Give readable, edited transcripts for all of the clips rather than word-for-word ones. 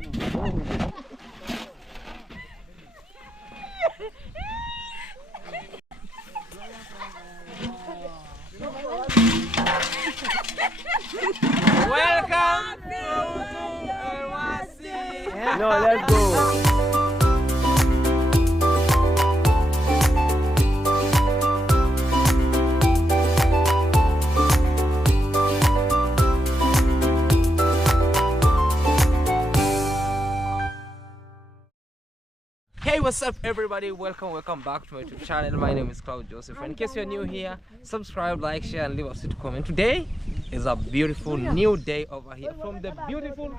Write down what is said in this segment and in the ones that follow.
Welcome to Osu. No, let's go. Hey, what's up everybody? Welcome back to my YouTube channel. My name is Claude Joseph. In case you're new here, subscribe, like, share and leave us a comment. Today is a beautiful new day over here from the beautiful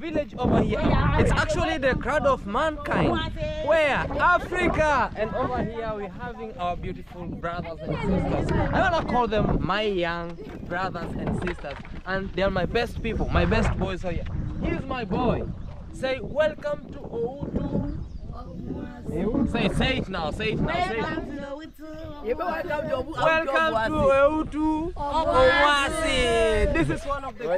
village over here. It's actually the crowd of mankind. Where? Africa! And over here we're having our beautiful brothers and sisters. I wanna call them my young brothers and sisters. And they're my best people, my best boys here. Here's my boy. Say welcome to Osu. Say it now, say it now. Welcome to Osu Village. This is one of the So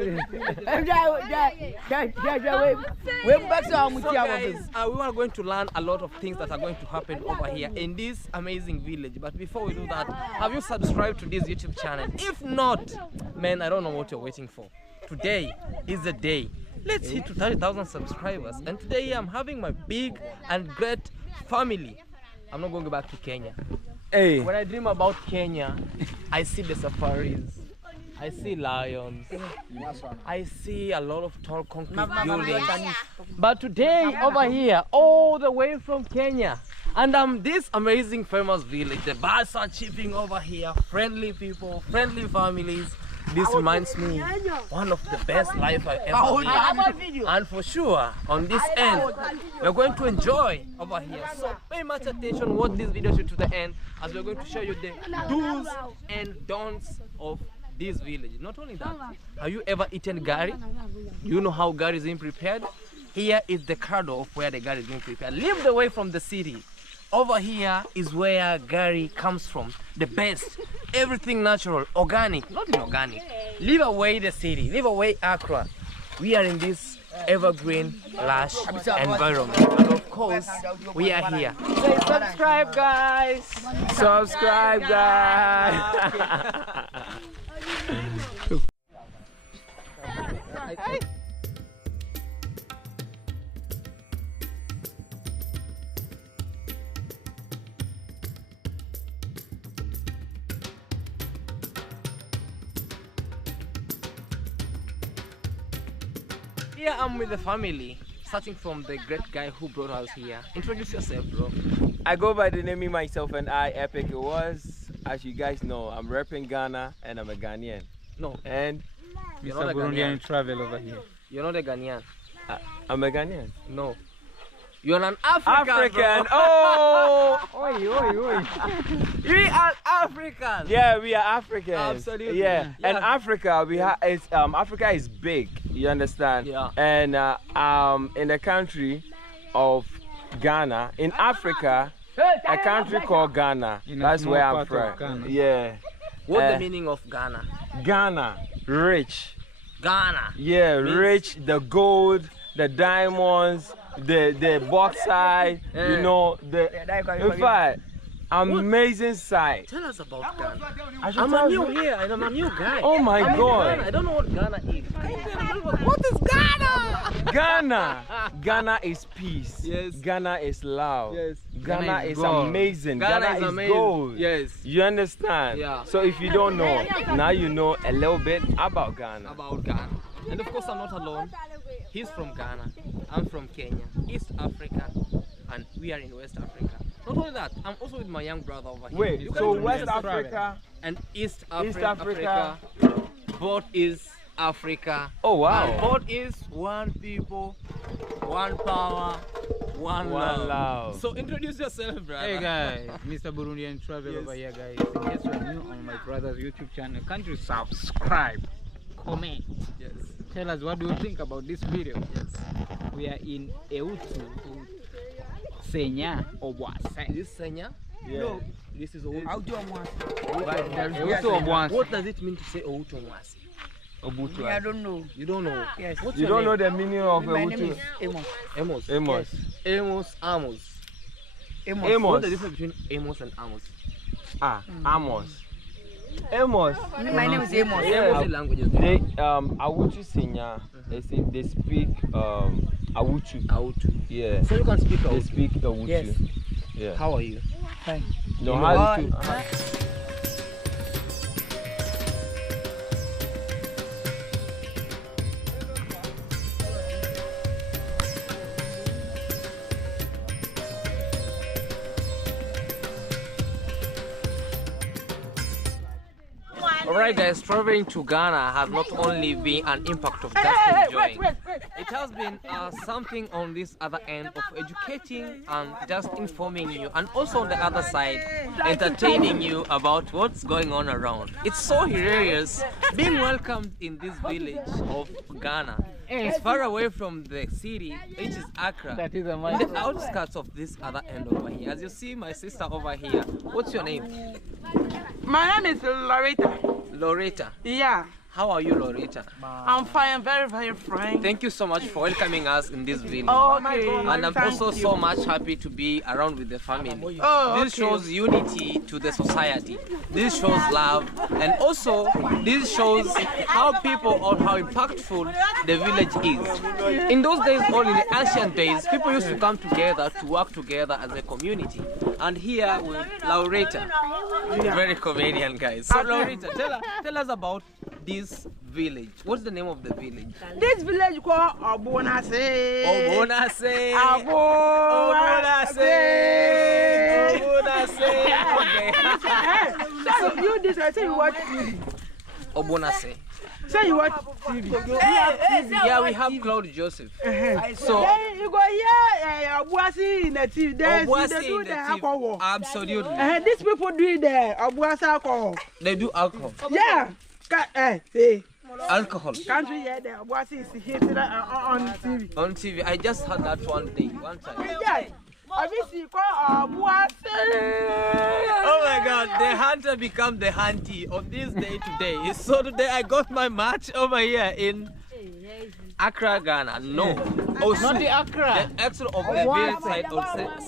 guys, we are going to learn a lot of things that are going to happen over here in this amazing village. But before we do that, have you subscribed to this YouTube channel? If not, man, I don't know what you're waiting for. Today is the day. Let's hit to 30,000 subscribers. And today I'm having my big and great family. I'm not going back to Kenya. Hey. When I dream about Kenya, I see the safaris, I see lions, I see a lot of tall concrete buildings. But today over here, all the way from Kenya, and this amazing famous village, the birds are chirping over here, friendly people, friendly families. This reminds me one of the best life I ever lived. And for sure, on this end, we're going to enjoy over here. So pay much attention, watch this video to the end, as we're going to show you the do's and don'ts of this village. Not only that, have you ever eaten gari? You know how gari is being prepared? Here is the corridor of where the gari is being prepared. Leave the way from the city. Over here is where gari comes from, the best, everything natural, organic, not inorganic. Leave away the city, leave away Accra. We are in this evergreen, lush environment, and of course, we are here. Say subscribe, guys! Subscribe, guys! Here I'm with the family, starting from the great guy who brought us here. Introduce yourself, bro. I go by the name of myself and I, Epic it was. As you guys know, I'm repping Ghana and I'm a Ghanaian. No. And You're not a Ghanaian. Travel over here. You're not a Ghanaian. I'm a Ghanaian. No. You're an African. African. Bro. Oh! Oi, oi, oi. We are Africans. Yeah, we are Africans. Absolutely. Yeah. Yeah. And Africa, Africa is big. You understand? Yeah. And in the country of Ghana, in Africa, a country called Ghana. That's where I'm from. Yeah. What's the meaning of Ghana? Ghana, rich. Ghana. Yeah, means rich. The gold, the diamonds, the bauxite. Yeah. You know, in fact, amazing sight. Tell us about Ghana. I'm I'm new here and I'm a new guy. Oh my I'm in God. Ghana. I don't know what Ghana is. What is Ghana? Ghana is peace. Yes. Ghana is love. Yes. Ghana is gold. amazing. Ghana is amazing. Gold. Yes. You understand? Yeah. So if you don't know, now you know a little bit about Ghana. About Ghana. And of course I'm not alone. He's from Ghana. I'm from Kenya, East Africa, and we are in West Africa. Not only that, I'm also with my young brother over here. Wait, You so can West introduce yourself. Africa And East Africa. both is Africa. Oh wow. And both is one people, one power, one love. So introduce yourself, brother. Hey guys, Mr. Burundian Travel over here, guys. In case you're new on my brother's YouTube channel, can't you subscribe, comment, Yes. tell us what do you think about this video? Yes. We are in Osu Senya Obwase. This Senya? Yeah. No, this is Osu. What does it mean to say What does it mean to say Outomwasi? Obutu? I don't know. You don't know? Yes. What's You your don't know name? the meaning of My name Obutu? is Amos. Amos. Amos. Amos, Amos. Amos. Amos. What's the difference between Amos and Amos? Amos. Amos. My name is Amos. Yeah. What's the languages? They Awutu Sinya. They speak Awutu. Autu. Yeah. So you can speak They Autu. speak Awutu. Yes. Yeah. How are you? Fine. No, You how are- to? Alright guys, traveling to Ghana has not only been an impact of just enjoying. It has been something on this other end of educating and just informing you, and also on the other side entertaining you about what's going on around. It's so hilarious being welcomed in this village of Ghana. It's far away from the city, which is Accra. That is a In man. the outskirts of this other end over here. As you see my sister over here. What's your name? My name is Loretta. Loretta. Yeah, How are you, Loretta? I'm fine, very, very fine. Thank you so much for welcoming us in this village. Oh my God. And I'm thank also you. so much happy to be around with the family. Oh, This okay. shows unity to the society. This shows love, and also this shows how people or how impactful the village is. In those days, or in the ancient days, people used to come together to work together as a community. And here with Laureta, very comedian guys. So Laureta, tell us about this village. What's the name of the village? This village called Obonase. Obonase. Obonase. Obonase. Okay. So you this, I say you watch TV. Obonase. Say you watch TV. Yeah, we have Claude Joseph. So Then you go here, Obuasi in the TV. They Obuasi do in the the alcohol. TV. Absolutely. These people do the Obuasi alcohol. They do alcohol. Yeah. Hey, Alcohol. can't we hear the Obuasi is here on TV? On TV. I just had that one time. Yeah. Obviously, call Obuasi. Oh my god, the hunter become the huntee on this day today. So today I got my match over here in Accra, Ghana. No. Osu. Not the Accra. The actual of the village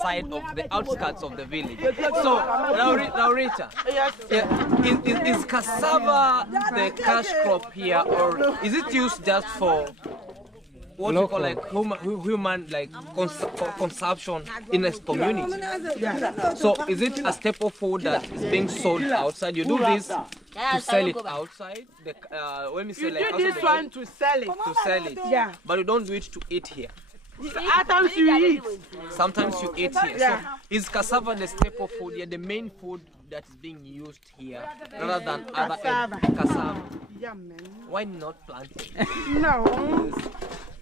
side of the outskirts of the village. So, Laurita, Yes. is cassava the cash crop here, or is it used just for what you call like human like consumption in a community? So, is it a staple food that is being sold outside? You do this to sell it outside. When we say You like do this one to sell it. to sell it, Yeah. but you don't do it to eat here. Sometimes you eat. Sometimes you eat here. Yeah. So is cassava the staple food here, the main food that is being used here, rather than other cassava? Yeah, man. Why not planting? No.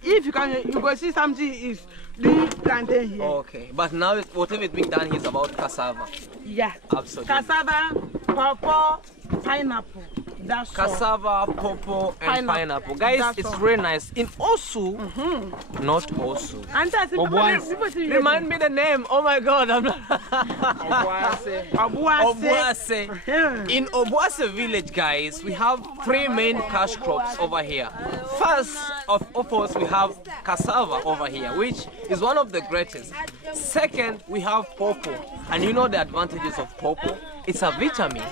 If you can, you go see something is doing plantain here. Okay, but now whatever is being done here is about cassava. Yeah. Absolutely. Cassava, pawpaw, pineapple. That's all. Cassava, pawpaw, and pineapple. Guys, That's it's all. really nice. In Osu, not Osu. And that's people see Remind me the name. Oh my God, I'm not. Obuasi. Obuase. Yeah. In Obuase village, guys, we have three main cash crops over here. First of all, we have cassava over here, which is one of the greatest. Second, we have pawpaw. And you know the advantages of pawpaw? It's a vitamin.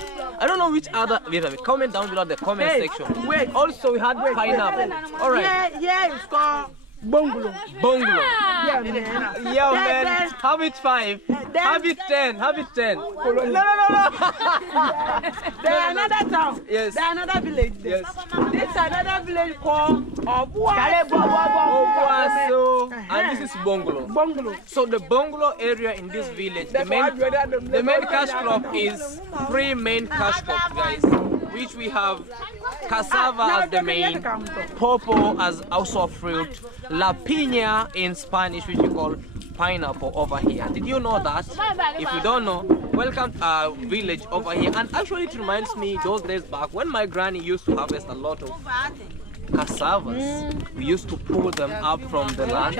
I don't know which other vitamin. Comment down below in the comment section. Wait. Also, we had pineapple. All right. Yeah, it's called bungalow. Bungalow. Yeah, man. Yo, man. Have it 5. Have it 10. Have it 10. No. There's another town. Yes. There's another village there. Yes. This another village called Obuasi. Obuaso. And this is bungalow. Bungalow. So the bungalow area in this village, the main cash crop is 3 main cash crops, guys, which we have cassava as the main, pawpaw as also a fruit, la piña in Spanish, which we call pineapple over here. Did you know that? If you don't know, welcome to our village over here. And actually it reminds me those days back when my granny used to harvest a lot of cassavas. We used to pull them up from the land,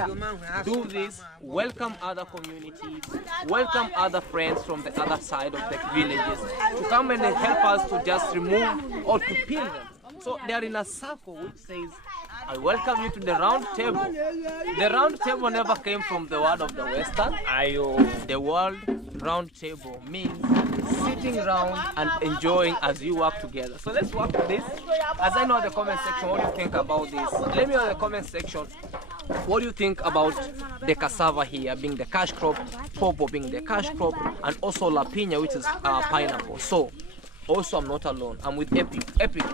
do this, welcome other communities, welcome other friends from the other side of the villages to come and help us to just remove or to peel them. So they are in a circle which says, I welcome you to the round table. The round table never came from the word of the Western. The word round table means sitting around and enjoying as you work together. So let's work with this. As I know in the comment section, what do you think about this? Let me know in the comment section, what do you think about the cassava here being the cash crop, popo being the cash crop, and also la piña, which is pineapple. So, also I'm not alone. I'm with Epic. Epic,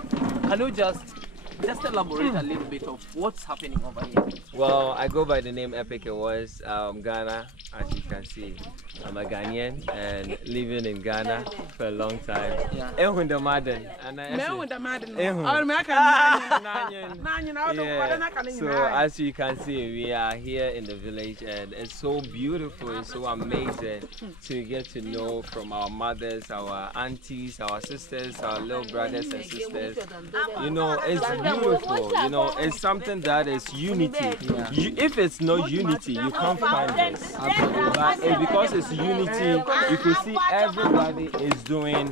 can you just elaborate a little bit of what's happening over here? Well, I go by the name Epic. It was Ghana, as you can see. I'm a Ghanaian and living in Ghana for a long time. Yeah. So as you can see, we are here in the village and it's so beautiful, it's so amazing to get to know from our mothers, our aunties, our sisters, our little brothers and sisters. You know, it's beautiful, you know, it's something that is unity. If it's no unity, you can't find this. But because it's unity, you can see everybody is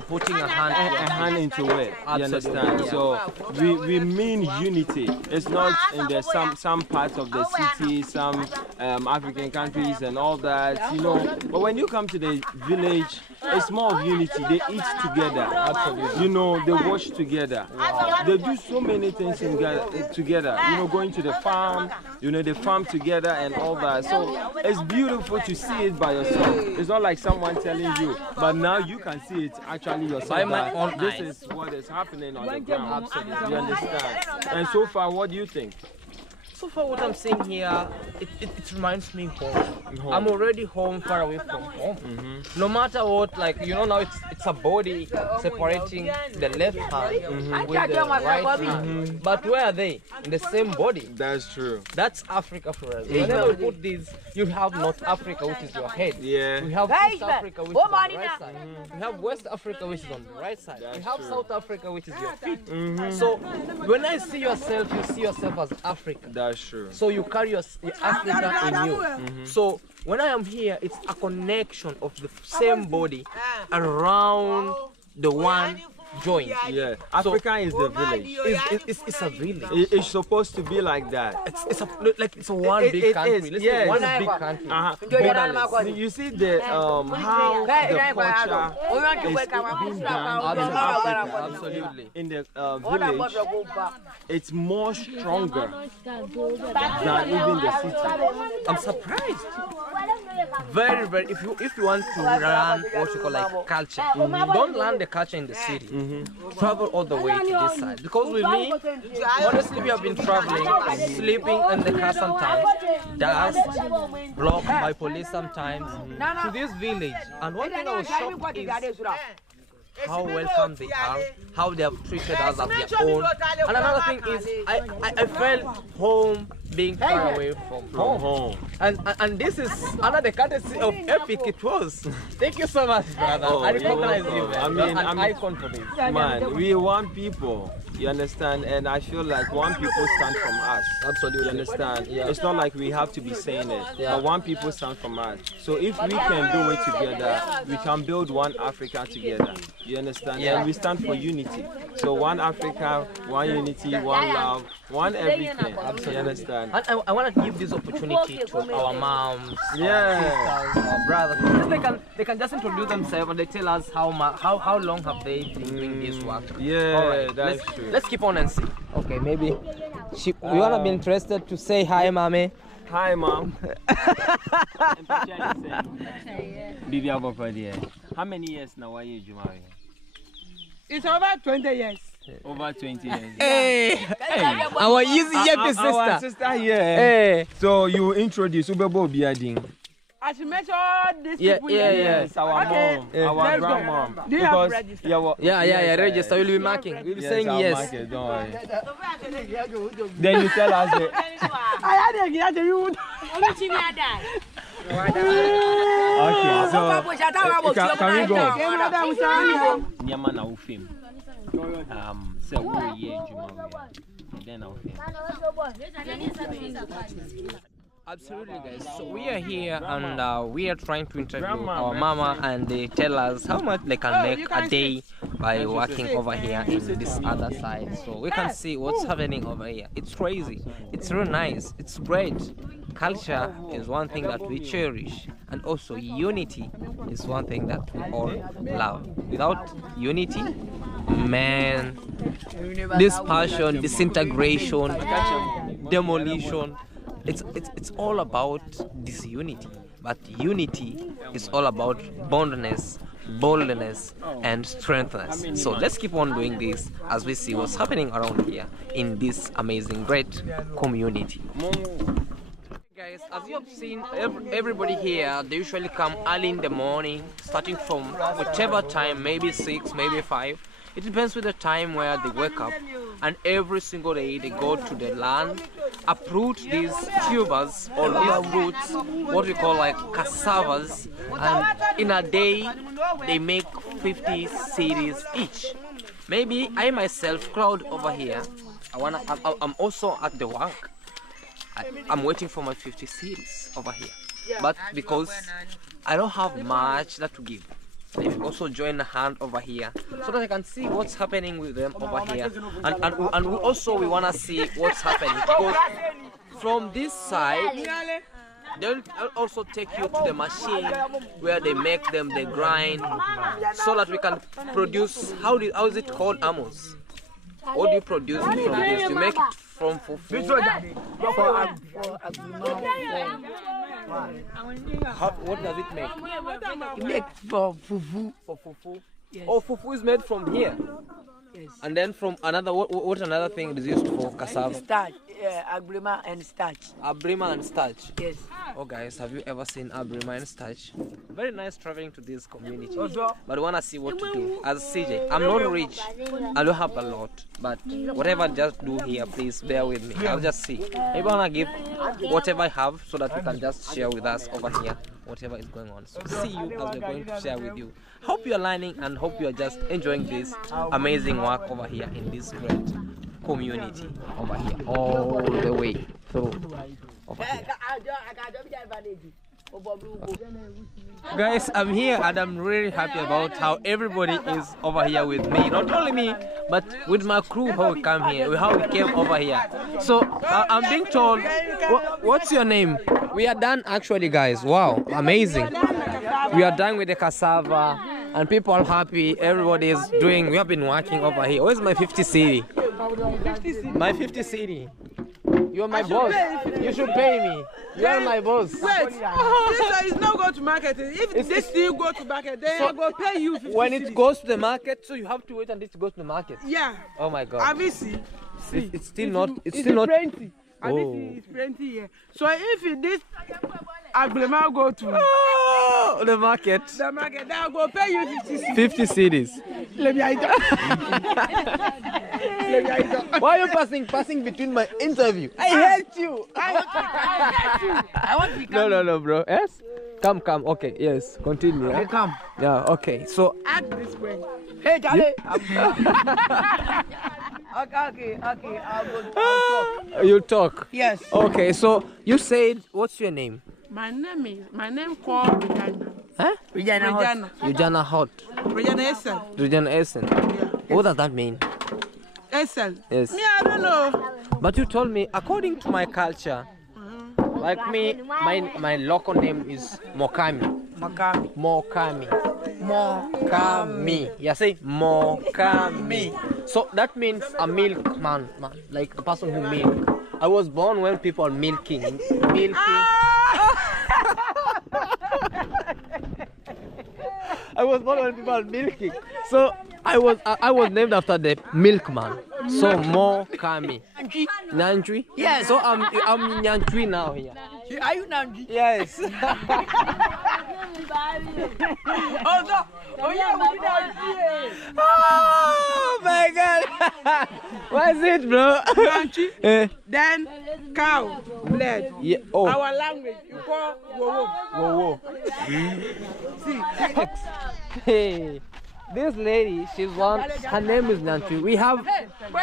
putting a hand into it. You understand? So we mean unity. It's not in the some parts of the city, some African countries and all that, you know. But when you come to the village, it's more of unity. They eat together. Absolutely. You know, they wash together. They do so many things together. You know, going to the farm, you know, they farm together and all that. So it's beautiful to see it by yourself. It's not like someone telling you, but now you can see it actually yourself. This is what is happening on the ground. Absolutely. You understand? And so far, what do you think? So far what I'm seeing here, it reminds me home. I'm already home, far away from home. No matter what, like, you know, now it's a body separating the left hand with the right hand. But where are they? In the same body. That's true. That's Africa for us. Whenever we put these, you have North Africa, which is your head. Yeah. We have East Africa, which is on the right side. We have West Africa, which is on the right side. We have South Africa, which is your feet. So when I see yourself, you see yourself as Africa. That's true. So you carry your Africa in you. So when I am here, it's a connection of the same body around the one joint. Yeah, Africa is the village. It's a village. It's supposed to be like that. It's a one big country. Let's say one big country. You see the how the culture is being done in Africa. Absolutely. In the village, it's more stronger than even the city. I'm surprised. Very, very. If you want to learn what you call like culture, don't learn the culture in the city. Travel all the way to this side. Because with me, honestly, we have been traveling, sleeping in the car sometimes, dust, blocked by police sometimes, to this village. And one thing I was shocked is how welcome they are, how they have treated us as their own. And another thing is, I felt home being far away from home. And this is another courtesy of Epic. It was. Thank you so much, brother. I recognize you, man. I'm an icon for this. Man, we want people. You understand? And I feel like one people stand from us. Absolutely. You understand? Yeah. It's not like we have to be saying it, but one people stand from us. So if we can do it together, we can build one Africa together. You understand? Yeah. And we stand for unity. So one Africa, one unity, one love, one everything. Absolutely. You understand? And I want to give this opportunity to our moms, our sisters, our brothers. They can just introduce themselves and they tell us how long have they been doing this work. Yeah, all right, that's true. Let's keep on and see. Okay, maybe we wanna be interested to say hi, mommy. Hi, mom. How many years now are you married? It's over 20 years. Over 20 years. Hey, our easy sister. Our sister here. Hey. So you introduce Ubebo Biading. I should make sure these people Yes, our mom, our grandmom. Do you have register? Register. We'll be marking. We'll be saying yes. Mark it, don't worry. Then you tell us it. Okay, so can we go? Nyama na ufim. Say wo ye juma we. Then na ufim. Absolutely, guys. So we are here and we are trying to interview our mama, and they tell us how much they can make a day by working over here in this other side. So we can see what's happening over here. It's crazy. It's real nice. It's great. Culture is one thing that we cherish, and also unity is one thing that we all love. Without unity, man, this passion, disintegration, demolition, it's all about disunity. But unity is all about bondness, boldness, and strengthness. So let's keep on doing this as we see what's happening around here in this amazing, great community. Guys, as you have seen, everybody here, they usually come early in the morning, starting from whichever time, maybe 6, maybe 5. It depends with the time where they wake up, and every single day they go to the land, uproot these tubers or these roots, what we call like cassavas, and in a day they make 50 cities each. Maybe I myself, Claude over here, I'm also at the work. I'm waiting for my 50 cities over here, but because I don't have much that to give, I will also join a hand over here so that I can see what's happening with them over here, and we want to see what's happening, because from this side they'll also take you to the machine where they make them, they grind, so that we can produce, how is it called, Amos? What do you produce from this? You make it from fufu. What does it make? It makes for fufu. For fufu? Yes. Oh, fufu is made from here. Yes. And then from another, what another thing is used for cassava? Starch, agrima and starch. Abrima and starch. Yes. Oh guys, have you ever seen abrima and starch? Very nice traveling to this community. But I want to see what to do. As CJ, I'm not rich. I don't have a lot. But whatever I just do here, please bear with me. I'll just see. Maybe I want to give whatever I have so that you can just share with us over here whatever is going on. So see you as we're going to share with you. Hope you're learning and hope you're just enjoying this amazing work over here in this great community over here, all the way through over here. Guys, I'm here and I'm really happy about how everybody is over here with me. Not only me, but with my crew, how we come here, how we came over here. So I'm being told, what's your name? We are done actually, guys. Wow, amazing. We are done with the cassava and people are happy. Everybody is doing, we have been working over here. Where's my 50 cedi? My 50 cedi. You're my boss. You should pay me. You are my boss. Wait, this is not go to market. If this still go to market, then I go pay you 50 when it goes to the market, so you have to wait until it goes to the market. Yeah. Oh my God. Obviously. It's still not. It's still not. Plenty. Oh. It's plenty here. So if this Aglema go to the market, then I go pay you 50 cedis. Let me Why are you passing between my interview? I hate you. I want to come. No, bro. Yes? Come. Okay, yes. Continue. Okay, come. Yeah, okay. So Act this way. Hey, Charlie. Okay. I'll talk. you talk. Yes. Okay, so you said, what's your name? My name called Regina. Huh? Regina. Eugenia Hot. Regina Essel. Regina Essen. Yeah. What does that mean? Essel. Yes. Me, I don't know. But you told me, according to my culture, like me, my local name is Mokami. Mokami. Yeah, say Mokami. So that means a milkman, like the person who milk. I was born when people are milking. I was born when people are milking. So I was named after the milkman. So Mokami. Nyanjui? Yes. So I'm Nyanjui now here. Are you Nanji? Yes. Oh my God. What is it, bro? Then cow, blood. Yeah. Oh. Our language, you call wo. See. Hey. This lady, her name is Nancy. We have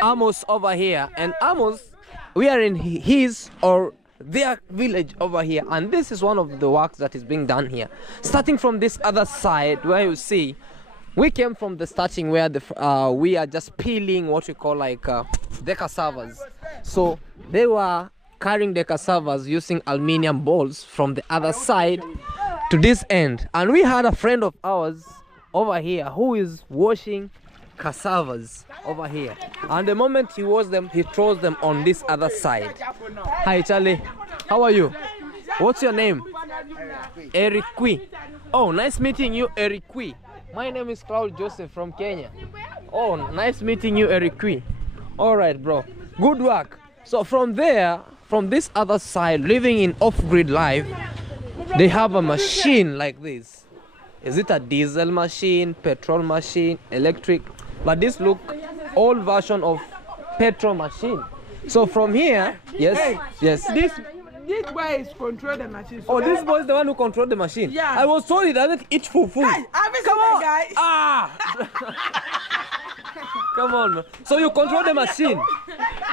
Amos over here, and Amos, we are in his or their village over here, and this is one of the works that is being done here. Starting from this other side where you see we came from the starting where we are just peeling what we call like the cassavas. So they were carrying the cassavas using aluminium balls from the other side to this end, and we had a friend of ours over here who is washing cassavas over here, and the moment he washes them, he throws them on this other side. Hi Charlie, how are you? What's your name? Eric Kui. Oh, nice meeting you, Eric Kui. My name is Claude Joseph from Kenya. Oh, nice meeting you, Eric Kui. All right, bro, good work. So from there, from this other side, living in off-grid life, they have a machine like this. Is it a diesel machine, petrol machine, electric? But this look old version of petrol machine. So from here, yes, yes. This boy is control the machine. So oh, this boy is the one who controls the machine. Yeah. I was told he doesn't eat fufu. Hey, come on, guys. Ah! Come on, man. So you control the machine.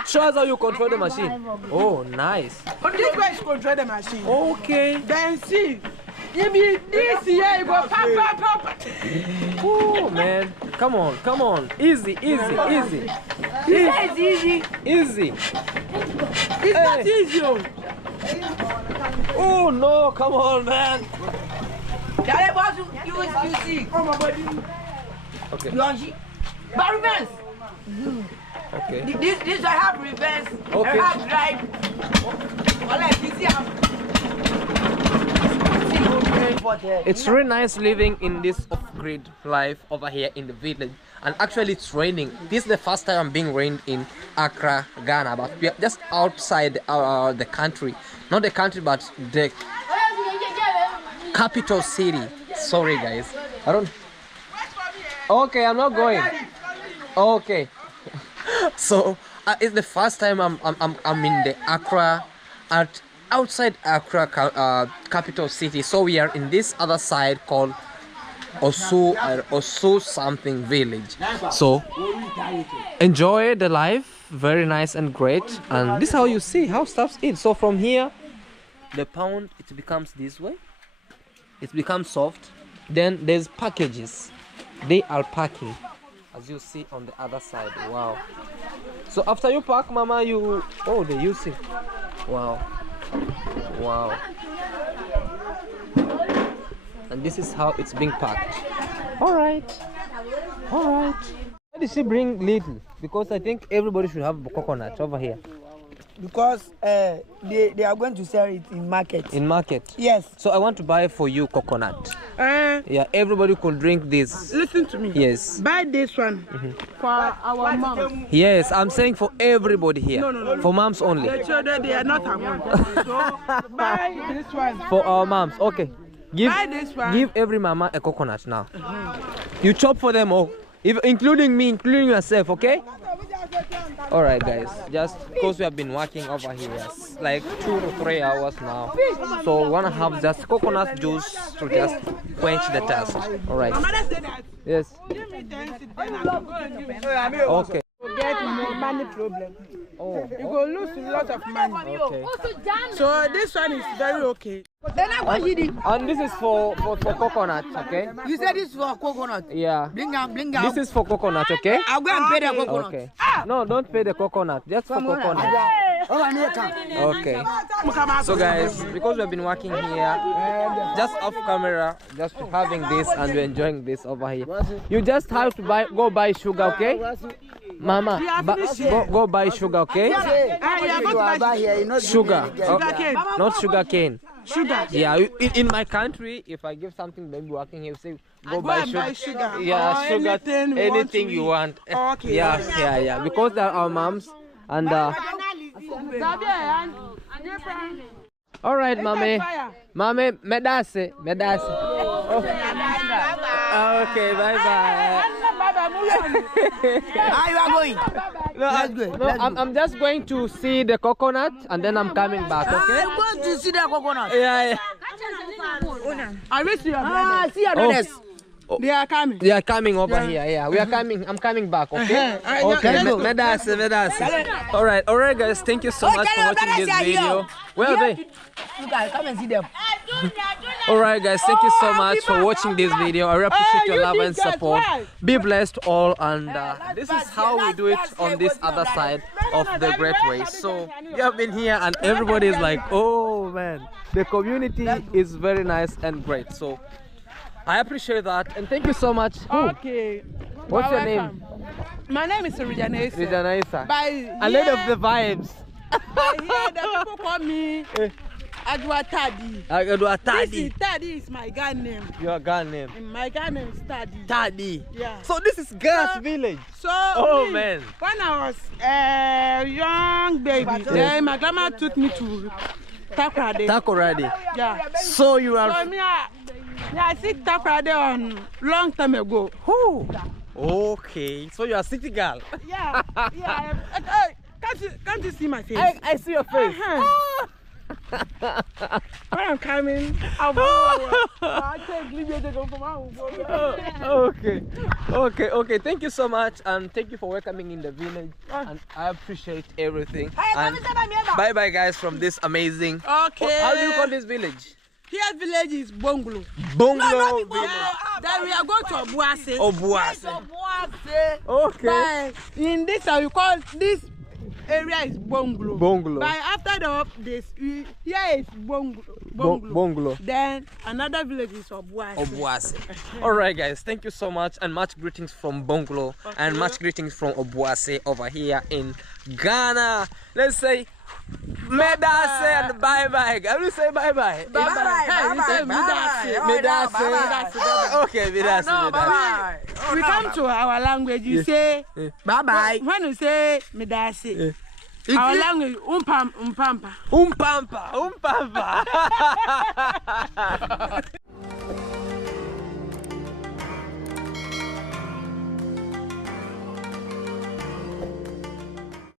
Show us how you control the machine. Oh, nice. This boy is control the machine. Okay. Then see. Maybe this year you go pop. Oh man, come on, come on. Easy, easy, easy. It's easy. Easy. It's not easy. Oh no, come on, man. Charlie, what you see? Oh my body. Okay. But reverse. Okay. This I have reverse. Okay. I have drive. Well, like this here. It's really nice living in this off-grid life over here in the village, and actually it's raining. This is the first time I'm being rained in Accra, Ghana, but we are just outside the country, not the country but the capital city. Sorry guys, I don't. Okay, I'm not going. Okay. So it's the first time I'm in the Accra outside Accra capital city. So we are in this other side called Osu something village. So enjoy the life, very nice and great. And this is how you see how stuff is. So from here, the pound, it becomes this way. It becomes soft. Then there's packages. They are packing, as you see on the other side. Wow. So after you pack, mama, you they're using. Wow. Wow. And this is how it's being packed. All right. Why did she bring little? Because I think everybody should have coconut over here. Because they are going to sell it in market. In market? Yes. So I want to buy for you coconut. Yeah, everybody could drink this. Listen to me. Yes. Buy this one for our mom. Yes, I'm saying for everybody here. No. For moms only. The children, they are not around. So buy this one. For our moms. Okay. Buy this one. Give every mama a coconut now. You chop for them all. Including me, including yourself, okay? Alright guys, just because we have been working over here like 2 to 3 hours now, so we want to have just coconut juice to just quench the thirst. Alright. Yes. Okay. Get money problem. Oh. You go lose a lot of money. Okay. So this one is very okay. And this is for coconut, okay? You said this is for coconut. Yeah. Bring out. This is for coconut, okay? I'll go and pay the coconut. Okay. No, don't pay the coconut. Just for coconut. Okay. So guys, because we've been working here, just off camera, just having this and we're enjoying this over here. You just have to go buy sugar, okay? Mama, go buy sugar, okay? Sugar. Okay. Not sugar cane. Sugar. Yeah, in my country, if I give something maybe working here, say go buy sugar. Yeah, or sugar. Anything you want. Okay. Yeah. Because they're our moms and. All right, mommy. Mommy, medase. Oh. Okay, bye. How you are going? I'm just going to see the coconut and then I'm coming back, okay? I'm going to see the coconut. Yeah. I will see your brothers. See your brothers. They are coming. They are coming over here. Yeah, we are coming. I'm coming back. Okay. Okay. Medase. All right, guys. Thank you so much for watching this video. Where are they? You guys come and see them. All right, guys. Thank you so much for watching this video. I really appreciate your love and support. Be blessed all, and this is how we do it on this other side of the Great Way. So we have been here, and everybody is like, "Oh man, the community is very nice and great." So I appreciate that, and thank you so much. Okay. What's your name? My name is Rijanaisa. Rijanaisa. A lot of the vibes. Here the people call me Adwa Tadi. Adwa Tadi. Tadi is my Ghana name. Your Ghana name? My Ghana name is Tadi. Tadi. Yeah. So this is Ghana's village. So man. When I was a young baby, then my grandma took me to Takoradi. Takoradi. Yeah. So you are. So I see Takoradi on long time ago. Who? Okay. So you are a city girl. Yeah. Yeah. Can't you see my face? I see your face. When I'm coming, Okay. Thank you so much, and thank you for welcoming in the village. And I appreciate everything. And bye, guys, from this amazing. Okay. How do you call this village? Here village is Bongolo. Bongolo village. Then we are going to Obuase. Obuase. Okay. But in this, we call this area is Bongolo. Bongolo. But after this, here is Bongolo. Bongolo. Then another village is Obuase. Obuase. All right, guys. Thank you so much, and much greetings from Bongolo, and much greetings from Obuase over here in Ghana. Let's say Medase and bye-bye. I will say bye-bye. Bye-bye. Medase. Okay, Medase. We come to our language, you say Bye-bye. When you say Medase, our language, umpampa. Umpampa.